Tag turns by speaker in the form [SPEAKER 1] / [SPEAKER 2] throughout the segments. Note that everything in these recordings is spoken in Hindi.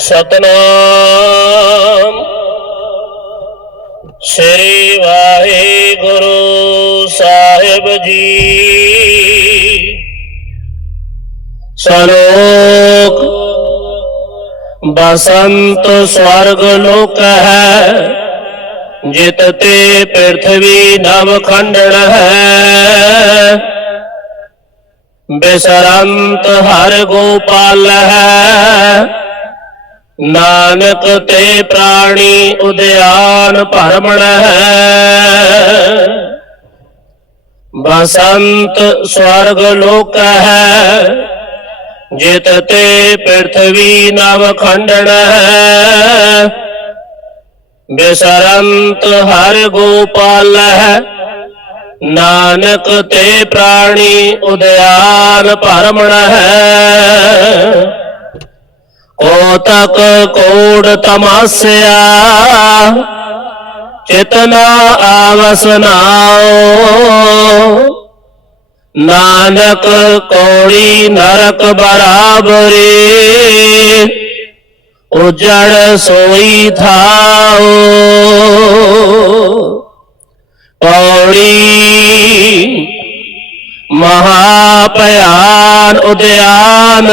[SPEAKER 1] सतनाम। श्री वाहे गुरु साहेब जी। सलोक बसंत स्वर्ग लोक है जितते पृथ्वी नव खंडन है बिसरंत हर गोपाल है। ਨਾਨਕ ਤੇ ਪ੍ਰਾਣੀ ਉਦਿਆਨ ਭਰਮਣ ਹੈ ਬਸੰਤ ਸਵਰਗ ਲੋਕ ਹੈ ਜਿਤ ਤੇ ਪ੍ਰithvi ਨਵ ਖੰਡਣ ਹੈ ਬਿਸਰੰਤ ਹਰ ਗੋਪਾਲ ਹੈ ਨਾਨਕ ਤੇ ਪ੍ਰਾਣੀ ਉਦਿਆਨ ਭਰਮਣ ਹੈ ਕੋਤਕ ਕੋੜ ਤਮਾਸਿਆ ਚਿਤਨਾ ਆਵਸਨਾਓ ਨਾਨਕ ਕੋੜੀ ਨਰਕ ਬਰਾਬਰੀ, ਉਜੜ ਸੋਈ ਥਾਓ ਪੌੜੀ ਮਹਾ ਭਿਆਨ ਉਦਿਆਨ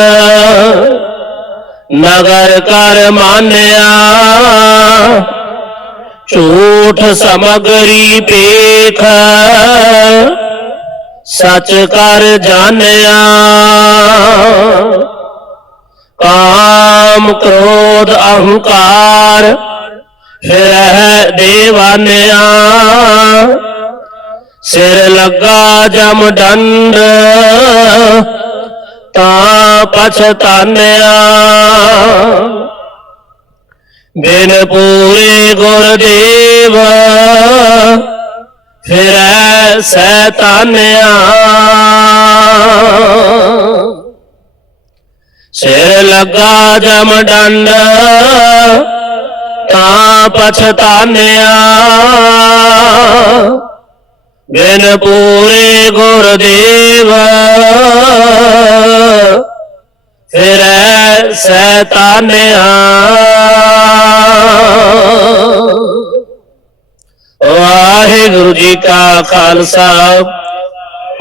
[SPEAKER 1] नगर कर मान्या। झूठ समगरी पेख सच कर जानिया। काम क्रोध अहंकार फिर देवानिया। सिर लगा जम दंड। ता ਪਛਤਾਨਿਆ ਬਿਨ ਪੂਰੇ ਗੁਰਦੇਵ ਫਿਰੈ ਸੈਤਾਨਿਆ ਸਿਰ ਲੱਗਾ ਜਮ ਡੰਡ ਤਾਂ ਪਛਤਾਨਿਆ ਬਿਨ ਪੂਰੇ ਗੁਰਦੇਵ फिर सैतान वाहे गुरु जी का खालसा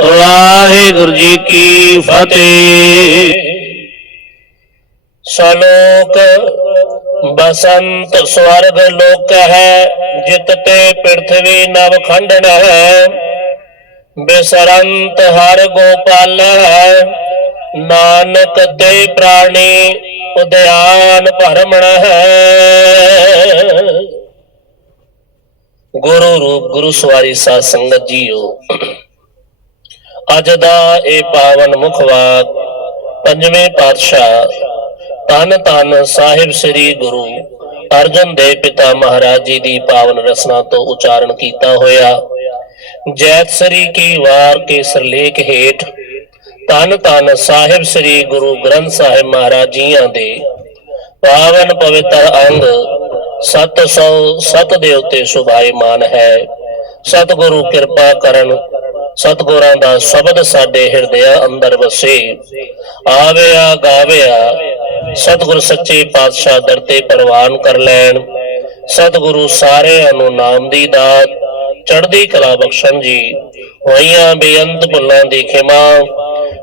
[SPEAKER 1] वाहे गुरु जी की फतेह। सलोक बसंत स्वर्ग लोक है, जितते पृथ्वी नवखंड है बेसरंत हर गोपाल है ਨਾਨਕ ਤੇ ਪ੍ਰਾਣੀ ਉਦਿਆਨ ਭਰਮਣ ਹੈ। ਗੁਰੂ ਰੂਪ ਗੁਰੂ ਸਵਾਰੀ ਸਾਧ ਸੰਗਤ ਜੀਓ, ਅੱਜ ਦਾ ਇਹ ਪਾਵਨ ਮੁਖਵਾਕ ਪੰਜਵੇਂ ਪਾਤਸ਼ਾਹ ਧੰਨ ਧੰਨ ਸਾਹਿਬ ਸ੍ਰੀ ਗੁਰੂ ਅਰਜਨ ਦੇ ਪਿਤਾ ਮਹਾਰਾਜ ਜੀ ਦੀ ਪਾਵਨ ਰਸਨਾ ਤੋਂ ਉਚਾਰਨ ਕੀਤਾ ਹੋਇਆ। ਜੈਤ ਸ੍ਰੀ ਕੀ ਵਾਰ ਕੇ ਸਰਲੇਖ ਹੇਠ ਧੰਨ ਧੰਨ ਸਾਹਿਬ ਸ੍ਰੀ ਗੁਰੂ ਗ੍ਰੰਥ ਸਾਹਿਬ ਮਹਾਰਾਜ ਜੀਆਂ ਦੇ ਪਾਵਨ ਪਵਿੱਤਰ ਅੰਗ 707 ਦੇ ਉੱਤੇ ਸੁਭਾਈਮਾਨ ਹੈ। ਸਤਿਗੁਰੂ ਕਿਰਪਾ ਕਰਨ, ਸਤਿਗੁਰਾਂ ਦਾ ਸ਼ਬਦ ਸਾਡੇ ਹਿਰਦਿਆਂ ਅੰਦਰ ਵਸੇ। ਆਵਿਆ ਗਾਵਿਆ, ਸਤਿਗੁਰ ਸੱਚੇ ਪਾਤਸ਼ਾਹ ਦਰ ਤੇ ਪ੍ਰਵਾਨ ਕਰ ਲੈਣ। ਸਤਿਗੁਰੂ ਸਾਰਿਆਂ ਨੂੰ ਨਾਮ ਦੀ ਦਾਤ, ਚੜ੍ਹਦੀ ਕਲਾ ਬਖਸ਼ਣ ਜੀ। ਹੋਈਆਂ ਬੇਅੰਤ ਭੁੱਲਾਂ ਦੀ ਖਿਮਾ